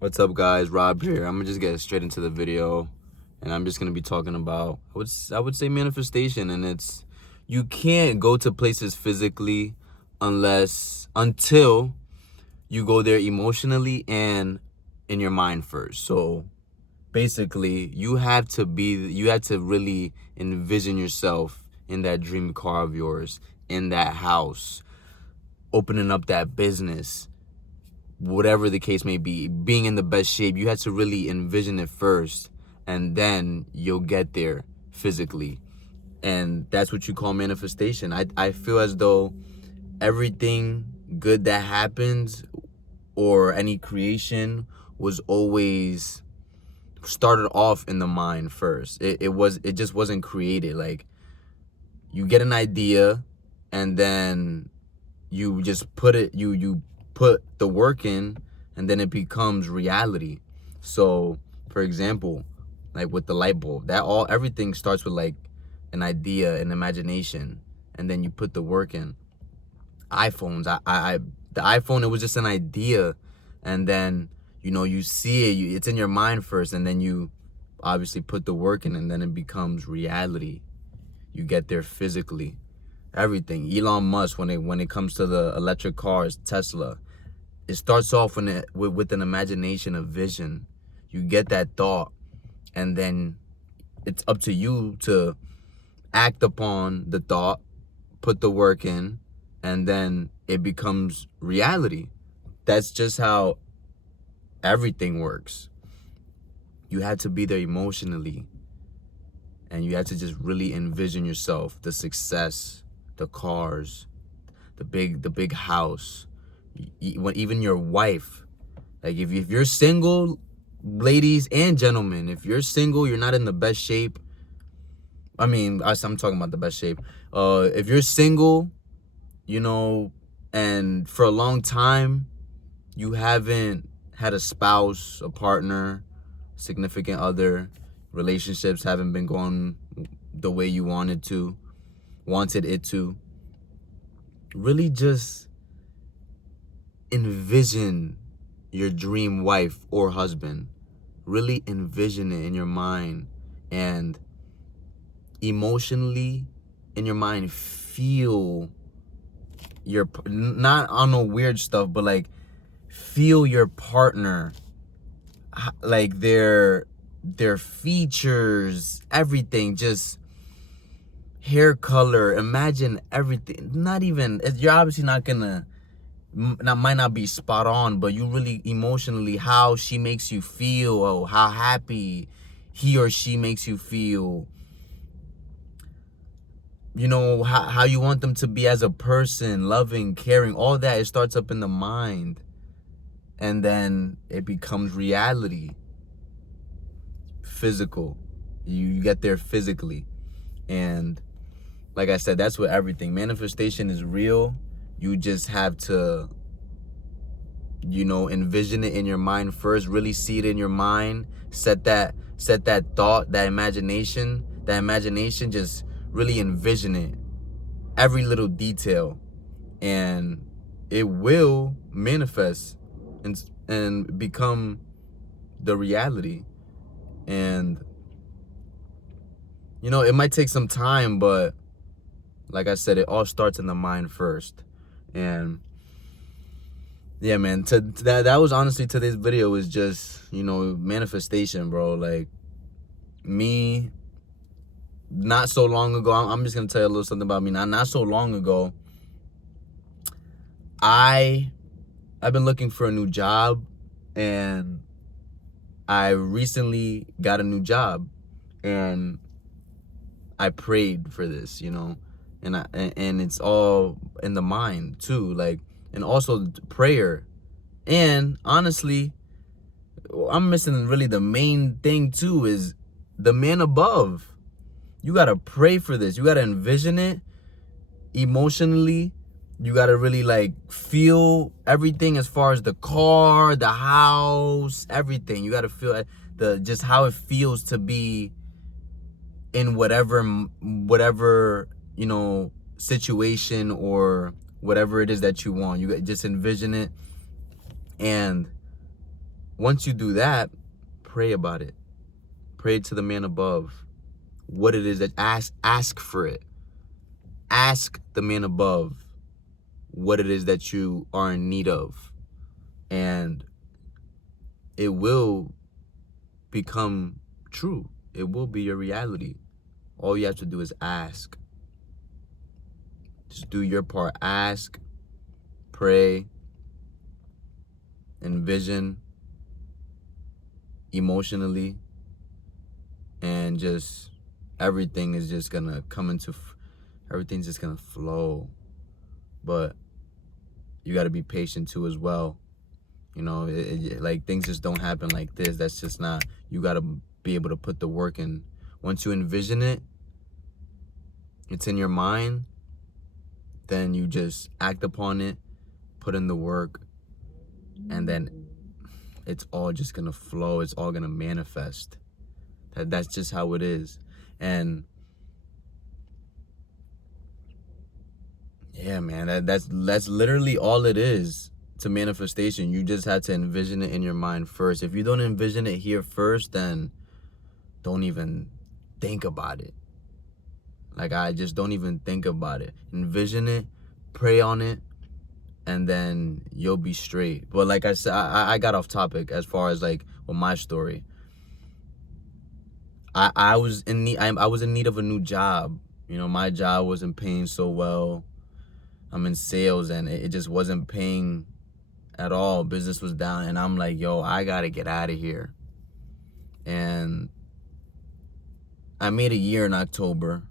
What's up, guys? Rob here. I'm gonna just get straight into the video, and I'm just gonna be talking about I would say manifestation, and it's you can't go to places physically until you go there emotionally and in your mind first. So basically, you have to really envision yourself in that dream car of yours, in that house, opening up that business, whatever the case may be, being in the best shape. You had to really envision it first, and then you'll get there physically. And that's what you call manifestation. I feel as though everything good that happens or any creation was always started off in the mind first. It just wasn't created. Like, you get an idea, and then you just you put the work in, and then it becomes reality. So for example, like with the light bulb, everything starts with like an idea, an imagination, and then you put the work in. iPhones, the iPhone, it was just an idea, and then you see it, it's in your mind first, and then you obviously put the work in, and then it becomes reality. You get there physically. Everything. Elon Musk, when it comes to the electric cars, Tesla, it starts off with an imagination, a vision. You get that thought, and then it's up to you to act upon the thought, put the work in, and then it becomes reality. That's just how everything works. You had to be there emotionally, and you had to just really envision yourself, the success, the cars, the big house, even your wife. Like, if you're single, ladies and gentlemen, if you're single, you're not in the best shape. I mean, I'm talking about the best shape. If you're single, and for a long time you haven't had a spouse, a partner, significant other, relationships haven't been going the way you wanted it to, really just envision your dream wife or husband. Really envision it in your mind, and emotionally in your mind feel not on no weird stuff, but like feel your partner, like their features, everything, just hair color, imagine everything. Not even, you're obviously not gonna, that might not be spot on, but you really emotionally, how she makes you feel, or how happy he or she makes you feel, how you want them to be as a person, loving, caring, all that. It starts up in the mind, and then it becomes reality, physical. You get there physically. And like I said, that's what everything, manifestation is real. You just have to envision it in your mind first, really see it in your mind, set that thought, that imagination, just really envision it, every little detail, and it will manifest and become the reality. And it might take some time, but like I said, it all starts in the mind first. And yeah, man, that was honestly, today's video was just, manifestation, bro. Like, me, not so long ago, I'm just gonna tell you a little something about me. Not so long ago, I've been looking for a new job, and I recently got a new job, and I prayed for this, and it's all in the mind too, like, and also prayer. And honestly, I'm missing really the main thing too, is the man above. You gotta pray for this. You gotta envision it emotionally. You gotta really like feel everything, as far as the car, the house, everything. You gotta feel just how it feels to be in whatever situation, or whatever it is that you want. You just envision it, and once you do that, pray about it. Pray to the man above what it is that ask for it. Ask the man above what it is that you are in need of, and it will become true. It will be your reality. All you have to do is ask. Just do your part. Ask, pray, envision emotionally, and just everything is just gonna come into, everything's just gonna flow. But you got to be patient too as well. You know, like things just don't happen like this. That's just not, you got to be able to put the work in. Once you envision it, it's in your mind, then you just act upon it, put in the work, and then it's all just gonna flow. It's all gonna manifest. That's just how it is. And yeah, man, that's literally all it is to manifestation. You just have to envision it in your mind first. If you don't envision it here first, then don't even think about it. Like, I just don't even think about it. Envision it, pray on it, and then you'll be straight. But like I said, I got off topic as far as like with my story. I was in need. I was in need of a new job. You know, my job wasn't paying so well. I'm in sales, and it just wasn't paying at all. Business was down, and I'm like, yo, I gotta get out of here. And I made a year in October,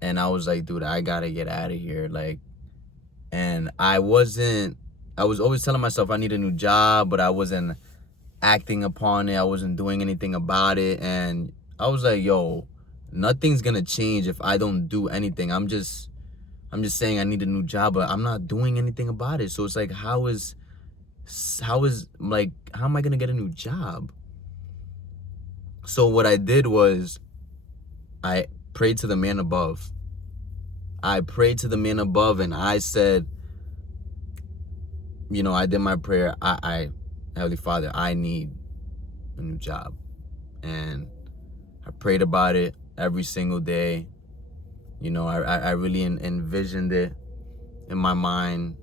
and I was like, dude, I gotta get out of here. Like, and I was always telling myself I need a new job, but I wasn't acting upon it. I wasn't doing anything about it. And I was like, yo, nothing's gonna change if I don't do anything. I'm just saying I need a new job, but I'm not doing anything about it. So it's like, how am I gonna get a new job? So what I did was I prayed to the man above. I prayed to the man above, and I said, you know, I did my prayer. Heavenly Father, I need a new job. And I prayed about it every single day. You know, I really envisioned it in my mind.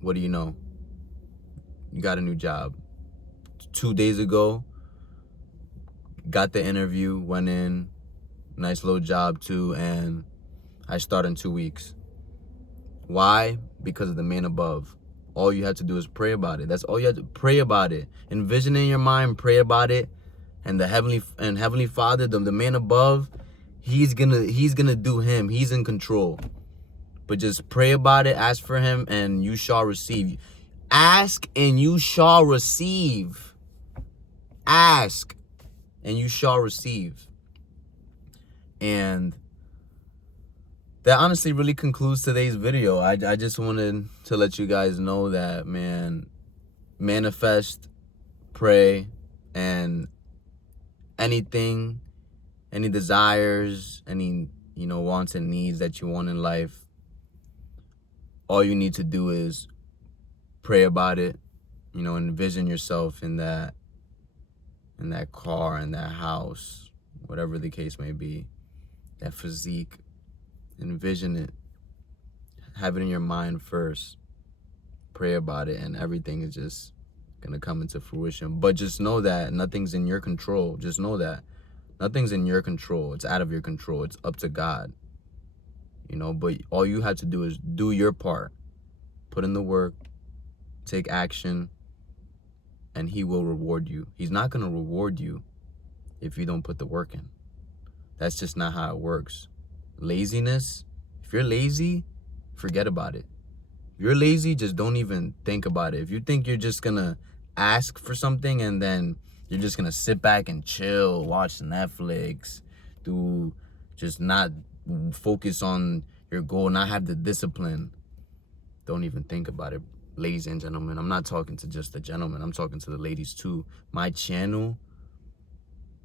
What do you know? You got a new job. 2 days ago, got the interview, went in, nice little job too, and I start in 2 weeks. Why? Because of the man above. All you have to do is pray about it. That's all you have to pray about it. Envision in your mind, pray about it, and the Heavenly Father, the man above, he's gonna do him. He's in control. But just pray about it, ask for him, and you shall receive. Ask and you shall receive. Ask and you shall receive. And that honestly really concludes today's video. I just wanted to let you guys know that, man, manifest, pray, and anything, any desires, any, you know, wants and needs that you want in life, all you need to do is pray about it. You know, envision yourself in that car, in that house, whatever the case may be, that physique. Envision it. Have it in your mind first. Pray about it, and everything is just gonna come into fruition. But just know that nothing's in your control. Just know that nothing's in your control. It's out of your control. It's up to God. You know, but all you have to do is do your part. Put in the work, take action, and he will reward you. He's not gonna reward you if you don't put the work in. That's just not how it works. Laziness, if you're lazy, forget about it. If you're lazy, just don't even think about it. If you think you're just gonna ask for something and then you're just gonna sit back and chill, watch Netflix, just not focus on your goal, not have the discipline, don't even think about it, ladies and gentlemen. I'm not talking to just the gentlemen, I'm talking to the ladies too. My channel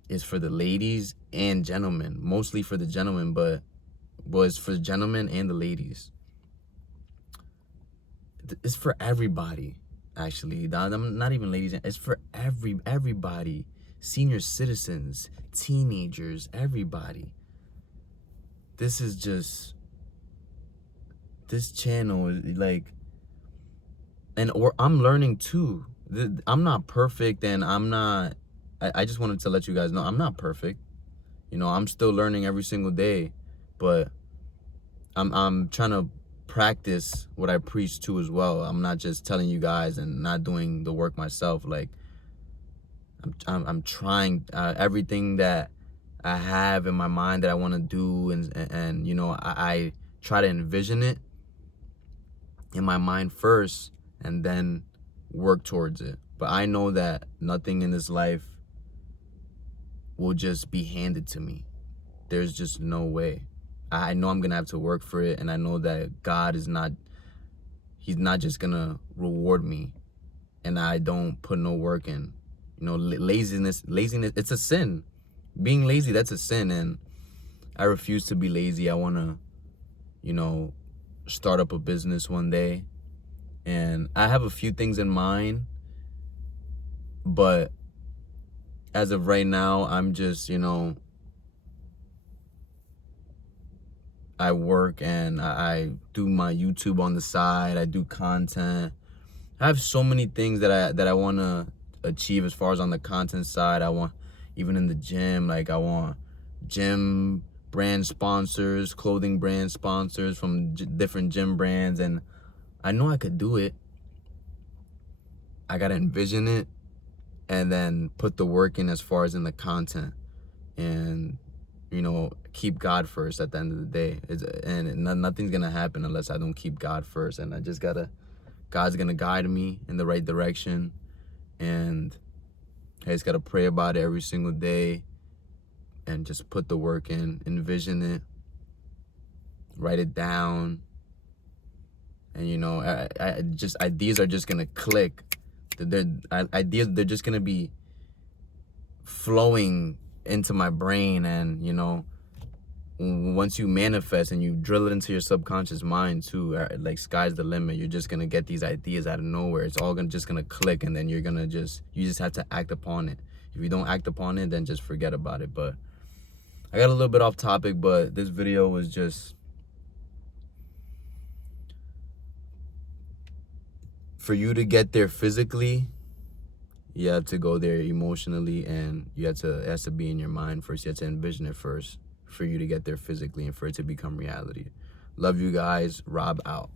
is for the ladies and gentlemen, mostly for the gentlemen, but it's for the gentlemen and the ladies. It's for everybody. actually. I'm not even ladies. It's for everybody. Senior citizens, teenagers, everybody. This is just, this channel is like, I'm learning too. I'm not perfect, and I just wanted to let you guys know I'm not perfect. You know, I'm still learning every single day, but I'm trying to practice what I preach too as well. I'm not just telling you guys and not doing the work myself. Like, I'm trying everything that I have in my mind that I want to do, and you know, I try to envision it in my mind first and then work towards it. But I know that nothing in this life will just be handed to me. There's just no way. I know I'm gonna have to work for it, and I know that God is not, he's not just gonna reward me and I don't put no work in. You know, laziness, it's a sin. Being lazy, that's a sin, and I refuse to be lazy. I wanna, you know, start up a business one day, and I have a few things in mind, but as of right now, I'm just, you know, I work and I do my YouTube on the side. I do content. I have so many things that I want to achieve as far as on the content side. I want, even in the gym, like I want gym brand sponsors, clothing brand sponsors from different gym brands, and I know I could do it. I got to envision it and then put the work in as far as in the content, and you know, keep God first at the end of the day. Nothing's gonna happen unless I don't keep God first, and I just gotta, God's gonna guide me in the right direction, and I just gotta pray about it every single day and just put the work in, envision it, write it down, and you know, I just, ideas are just gonna click. Ideas, they're just gonna be flowing into my brain, and you know, once you manifest and you drill it into your subconscious mind too, like sky's the limit. You're just gonna get these ideas out of nowhere. It's all just gonna click, and then you just have to act upon it. If you don't act upon it, then just forget about it. But I got a little bit off topic, but this video was just for you to get there physically. You have to go there emotionally, and it has to be in your mind first. You have to envision it first for you to get there physically and for it to become reality. Love you guys. Rob out.